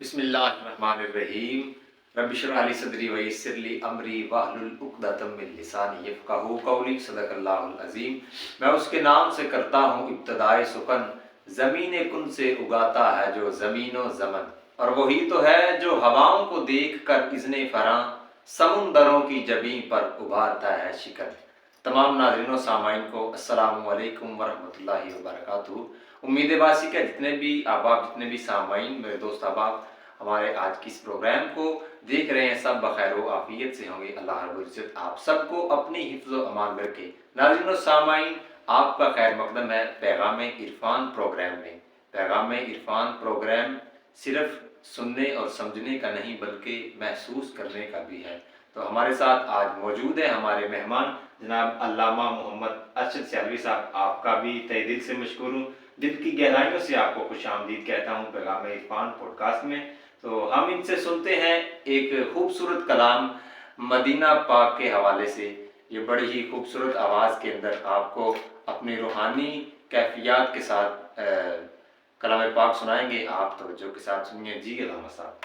बिस्मिल्लाहिर्रहमानिर्रहीम। रब्बि इश्रह ली सदरी व यस्सिर ली अमरी वहलुल उक़दतम मिन लिसानी यफ़क़हू क़ौली। सदक़ल्लाहुल अज़ीम। मैं उसके नाम से करता हूँ इब्तिदाए सुकन, ज़मीन कुन से उगाता है जो ज़मीनो ज़मन। और वही तो है जो हवाओं को देख कर इज़्ने फ़रां, समुंदरों की जबीं पर उभारता है शिकन। तमाम नाज़रीन व सामाईन को अस्सलामु अलैकुम वरहमतुल्लाहि वबरकातुहू। उम्मीद बासी के जितने भी अहबाब, जितने भी सामाईन, मेरे दोस्त अहबाब हमारे आज की इस प्रोग्राम को देख रहे हैं, सब बखैर व आफियत से होंगे। अल्लाह रब्बुल इज़्ज़त आप सबको अपनी हिफ्ज़ व अमान में रखे। नाज़रीन व सामाईन, आपका खैर मकदम है पैगाम इरफान प्रोग्राम में। पैगाम इरफान प्रोग्राम सिर्फ सुनने और समझने का नहीं बल्कि महसूस करने का भी है। तो हमारे साथ आज मौजूद है हमारे मेहमान जनाब अल्लामा मोहम्मद अरशद सियालवी साहब। आपका भी तहे दिल से मशकूर हूँ, दिल की गहराइयों से आपको खुशामदीद कहता हूँ पैगाम इरफान पॉडकास्ट में। तो हम इनसे सुनते हैं एक खूबसूरत कलाम मदीना पाक के हवाले से। ये बड़ी ही खूबसूरत आवाज़ के अंदर आपको अपनी रूहानी कैफियत के साथ कलाम पाक सुनाएंगे। आप तवज्जो के साथ सुनिए। जी अल्लामा साहब।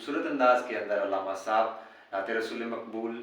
खूबसूरत अंदाज के अंदर अल्लामा साहब नाते रसूल मकबूल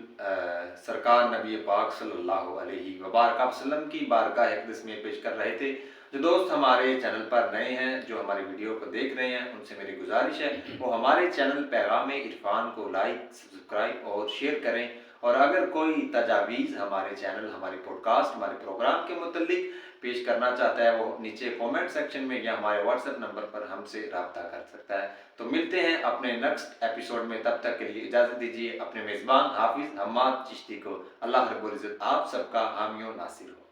सरकार नबी पाक सल्लल्लाहु अलैहि वसल्लम की बारगाह अक़दस में पेश कर रहे थे। जो दोस्त हमारे चैनल पर नए हैं, जो हमारी वीडियो को देख रहे हैं, उनसे मेरी गुजारिश है वो हमारे चैनल पैगाम इरफान को लाइक, सब्सक्राइब और शेयर करें। और अगर कोई तजावीज़ हमारे चैनल, हमारे पॉडकास्ट, हमारे प्रोग्राम के मुतल्लिक पेश करना चाहता है, वो नीचे कमेंट सेक्शन में या हमारे व्हाट्सएप नंबर पर हमसे रब्ता कर सकता है। तो मिलते हैं अपने नेक्स्ट एपिसोड में, तब तक के लिए इजाज़त दीजिए अपने मेज़बान हाफिज़ हम्माद चिश्ती को। अल्लाह रब्बुल इज़्ज़त आप सबका हामी व नासिर हो।